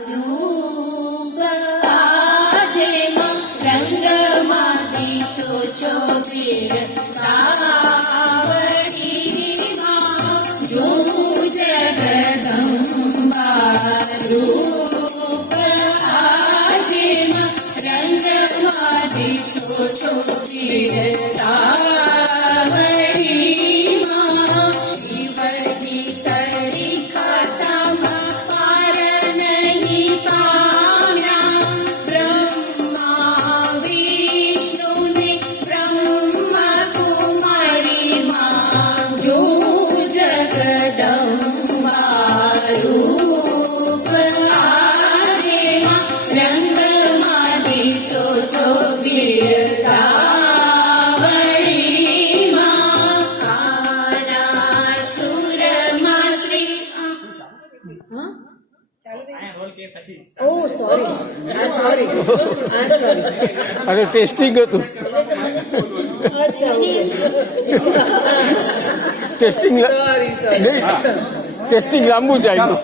રૂપ આજેમાં રંગમાં દિશો ચોપીર તાવડીમાં ઝૂ જગદંબા રૂપ આજેમાં રંગમાં દિશો ચોપીર તાવડીમાં શિવજી સરી ખાતામાં પાર નહીં પામ્યા બ્રહ્મા વિષ્ણુને બ્રહ્મા કુમારીમાં જો જગદંબા રૂપ આજેમાં રંગમાં દિશો ચોપીર તાવડીમાં આના સુરમાં શ્રી Oh, sorry. I'm sorry. I'm sorry. અરે ટેસ્ટિંગ હતું અચ્છા ટેસ્ટિંગ સોરી સોરી ટેસ્ટિંગ લાંબુ ચાલ્યું